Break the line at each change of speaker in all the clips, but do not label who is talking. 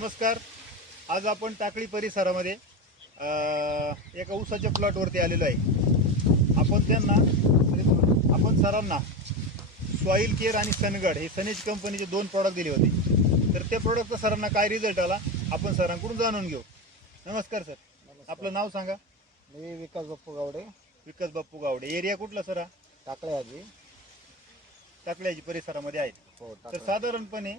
नमस्कार. आज आपण टाकळी परिसरामध्ये एका ऊसाच्या प्लॉटवरती आलेलो आहे. आपण त्यांना आपण सरांना सॉईल केअर आणि सनगड हे सनेज कंपनीचे दोन प्रॉडक्ट दिले होते. तर त्या प्रॉडक्टचा सरांना काय रिझल्ट आला आपण सरांकडून जाणून घेऊ. नमस्कार सर. आपलं नाव सांगा.
मी विकास बाप्पू गावडे.
विकास बाप्पू गावडे. एरिया कुठला सर हा?
टाकळे आजी
टाकळ्याची परिसरामध्ये आहे.
हो
तर साधारणपणे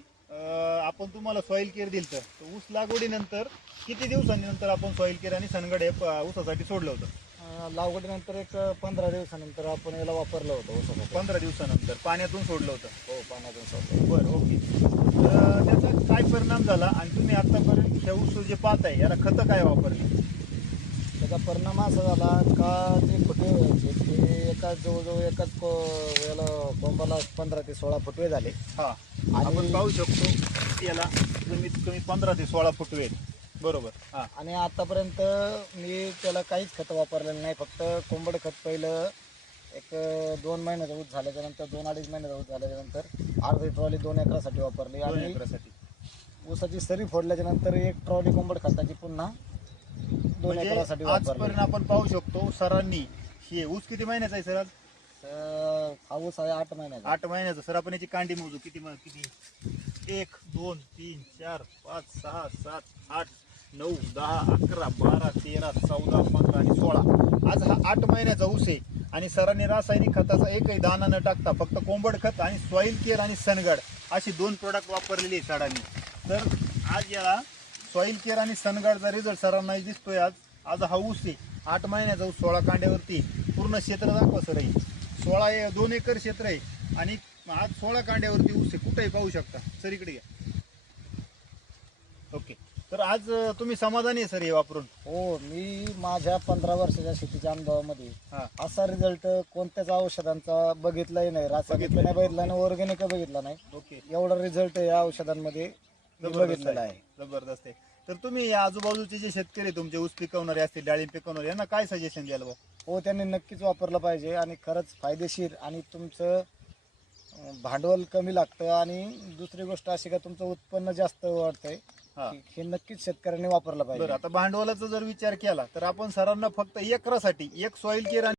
आपण तुम्हाला सॉईल केअर दिलं तर ऊस लागवडीनंतर किती दिवसांनंतर आपण सॉईल केअर आणि सनगड हे प- ऊसासाठी सोडलं होतं?
अं, लागवडीनंतर एक पंधरा दिवसानंतर आपण याला वापरलं होतं ऊसासाठी.
पंधरा दिवसानंतर पाण्यातून सोडलं होतं?
हो पाण्यातून सोडलं
बरं ओके. तर त्याचा काय परिणाम झाला आणि तुम्ही आतापर्यंत हे ऊस जे पाहताय याला खतं काय वापरली?
त्याचा परिणाम असा झाला का जे फुटवे व्हायचे ते एका जवळजवळ एकाच को- याला कोंबाला पंधरा ते सोळा फुटवे झाले.
हा. आपण पाहू शकतो याला कमीत कमी पंधरा ते सोळा फुटवे. बरोबर. हा.
आणि आतापर्यंत मी त्याला काहीच खतं वापरलेलं नाही. फक्त कोंबड खत पहिलं एक दोन महिन्याचा ऊस झाल्याच्यानंतर दोन अडीच महिन्याचा ऊस झाल्याच्यानंतर अर्धी ट्रॉली दोन एकरासाठी वापरली.
दोन
आणि
एकरासाठी.
ऊसाची सरी फोडल्याच्या नंतर एक ट्रॉली कोंबड खताची पुन्हा दोन
म्हणजे
एकरासाठी वापरली.
आजपर्यंत आपण पाहू शकतो सरांनी हे ऊस किती महिन्याचा आहे सर? आज
हा ऊस आहे आठ महिन्याचा.
आठ महिन्याचं. सर आपण याची कांडी मोजू. किती म- किती? एक दोन तीन चार पाच सहा सात आठ नऊ दहा अकरा बारा तेरा चौदा पंधरा आणि सोळा. आज हा आठ महिन्याचा ऊस आहे आणि सरांनी रासायनिक खताचा एकही दाना न टाकता फक्त कोंबड खत आणि सॉईल केअर आणि सनगड अशी दोन प्रोडक्ट वापरलेली आहे सरांनी. तर आज याला सॉईल केअर आणि सनगडचा रिझल्ट सरांना दिसतोय आज. आज हा ऊस आहे. आठ महिन्याचा सोळा कांड्यावरती. पूर्ण क्षेत्र दाखवा सर. सोळा दोन एकर क्षेत्र आहे. आणि आज सोळा कांड्यावरती ऊस आहे. कुठेही पाहू शकता. सर इकडे घ्या ओके. तर आज तुम्ही समाधानी आहे सर हे वापरून?
हो मी माझ्या पंधरा वर्षाच्या शेतीच्या अनुभवामध्ये
हा.
असा रिझल्ट कोणत्याच औषधांचा बघितलाही नाही. रासायनिक नाही बघितला आणि ऑर्गॅनिक बघितला नाही.
ओके.
एवढा रिझल्ट या औषधांमध्ये मी बघितलेला आहे.
जबरदस्त आहे. तर तुम्ही या आजूबाजूचे जे शेतकरी आहे, तुमचे ऊस पिकवणारे असतील डाळिंब पिकवणारे यांना काय सजेशन द्याल भाऊ
हो त्यांनी नक्कीच वापरलं पाहिजे आणि खरंच फायदेशीर आणि तुमचं अं, भांडवल कमी लागतं आणि दुसरी गोष्ट अशी का तुमचं उत्पन्न जास्त वाढतंय
हा.
हे नक्कीच शेतकऱ्यांनी वापरलं
बरं
पाहिजे
आता भांडवलाचा जर विचार केला तर आपण सरांना फक्त एकरासाठी एक सॉईल केअर